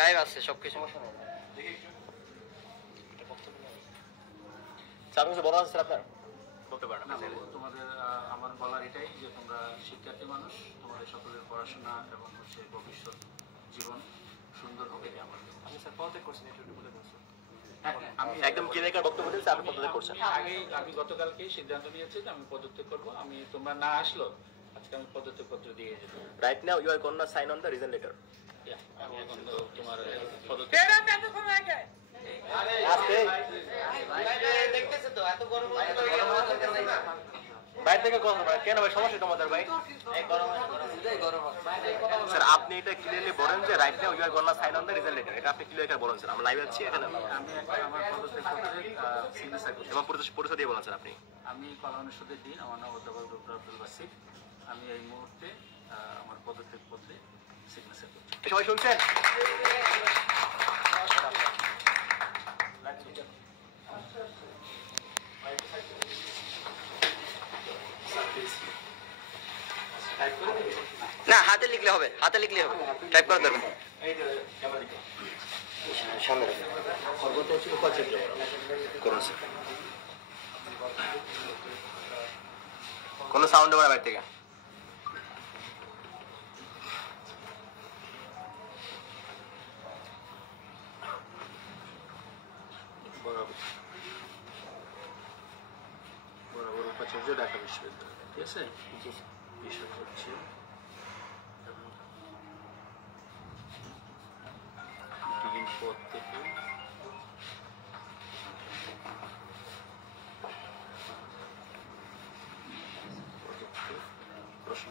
Live আছে সবকিছু। বলা আছে আপনার বলতে পারেন তোমাদের আমার বলার এটাই যে তোমরা শিক্ষার্থী মানুষ, তোমাদের সকলের পড়াশোনা এবং হচ্ছে ভবিষ্যৎ জীবন সুন্দর হবে এটা আমার। আমি স্যার পদত্যাগ করছেন, একটু বলে বলছেন। আমি একদম ক্লিয়ার বক্তব্য দিয়েছি, আপনি পদত্যাগ করছেন। আমি গতকালকেই সিদ্ধান্ত নিয়েছি যে আমি পদত্যাগ করব। আমি তোমরা না আসলো আজকে আমি পদত্যাগ পত্র দিয়ে যেতে। Right now you are gonna sign on the reason letter. আমি এখন তো তোমার পদত্যাগ দেখতেছে তো এত গরম বাইরে থেকে গরম কেন ভাই, সমস্যা তোমাদের ভাই? স্যার আপনি এটা ক্লিয়ারলি বলেন যে right now you are gonna sign on the reason letter, এটা আপনি ক্লিয়ার বলেন স্যার। আমরা লাইভ আছি এখানে। আমি এখন আমার পদত্যাগ পত্রে সিগনেচার করছি এবং পরিচয় দিয়ে বলেন স্যার আপনি। আমি কলা অনুষদের ডিন, আমার নাম অধ্যাপক ডক্টর আব্দুল বাসির। আমি এই মুহূর্তে আমার পদত্যাগ পত্রে সিগনেচার করছি। সবাই শুনছেন? না হাতে লিখলে হবে, হাতে লিখলে হবে, টাইপ করার দরকার সামনে করুন স্যার। কোনো সাউন্ড হবে না বাইরে থেকে। বরাবর উপাচার্য ঢাকা বিশ্ববিদ্যালয়, ঠিক আছে? বিষয় হচ্ছে ডিন পদ থেকে প্রশ্ন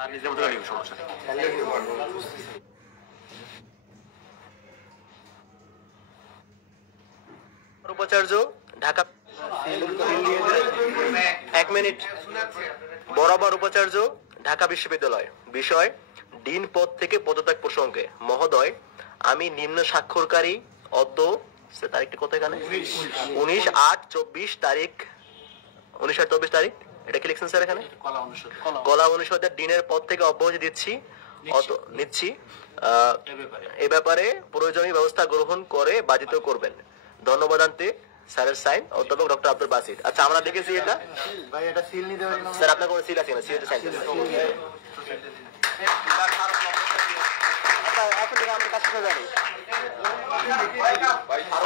আর নিজের মতো লিখুন, সমস্যা নেই। উপাচার্য ঢাকা, এক মিনিট। বরাবর উপাচার্য ঢাকা বিশ্ববিদ্যালয়, বিষয় ডিন পদ থেকে পদত্যাগ প্রসঙ্গে মহোদয়, আমি নিম্ন স্বাক্ষরকারী অদ্য তারিখটা কত এখানে 19/8/24 তারিখ 19/8/24 তারিখ, এটা কি লিখছেন স্যার এখানে? কলা অনুষদের ডিনের পদ থেকে অব্যাহতি নিচ্ছি। এ ব্যাপারে প্রয়োজনীয় ব্যবস্থা গ্রহণ করে বাধিত করবেন। ধন্যবাদান্তে স্যারের সাইন অধ্যাপক ডক্টর আব্দুল বাসির। আচ্ছা আমরা দেখেছি এটা ভাই, এটা সিল নিতে পারি না স্যার? আপনার কোনো সিল আছে না? সিল সাইন আচ্ছা এখন থেকে আমরা কাজ করতে জানি।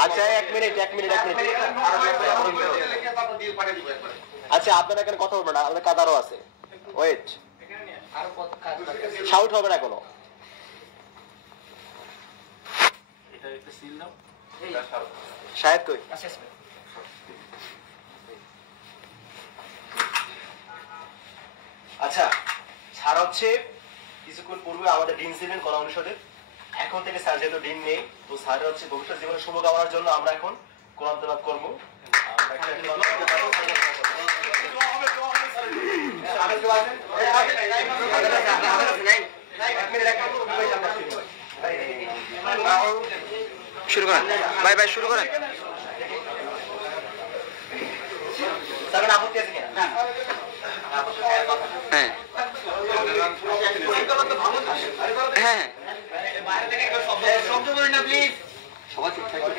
আচ্ছা এক মিনিট। আচ্ছা আপনারা এখানে কথা বলবেন না, আমাদের কাজ আরো আছে। ওয়েট, শাউট হবে না কোনো। এটা একটা সিল নাও। শায়দ কই আচ্ছা স্যার হচ্ছে কিছুক্ষণ পূর্বে আমাদের ডিন ছিলেন কলা অনুষদের। এখন থেকে স্যার যেহেতু ডিন নেই, তো স্যার হচ্ছে ভবিষ্যৎ জীবনে শুভকামনার জন্য আমরা এখন কোরআন তেলাওয়াত করবো। শুরু করেন ভাই, শুরু করেন। আপত্তি আছে কিনা? হ্যাঁ হ্যাঁ শব্দ করেন না প্লিজ, সবাই চুপ থাকুন।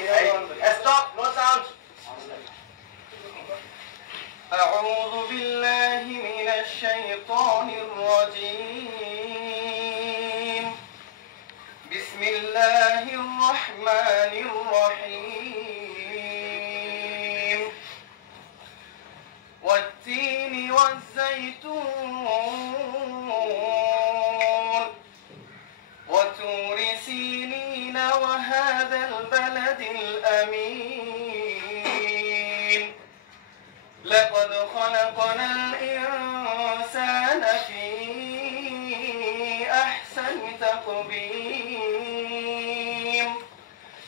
Stop, no sound. أعوذ بالله من الشيطان الرجيم. بسم الله الرحمن الرحيم. والتين والزيتون وطور سينين وهذا البلد الأمين. لقد خلقنا الإنسان في أحسن تقويم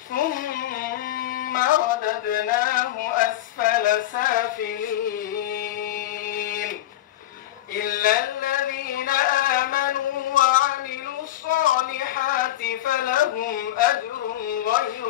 ثم رددناه أسفل سافلين إلا الذين آمنوا وعملوا الصالحات فلهم أجر غير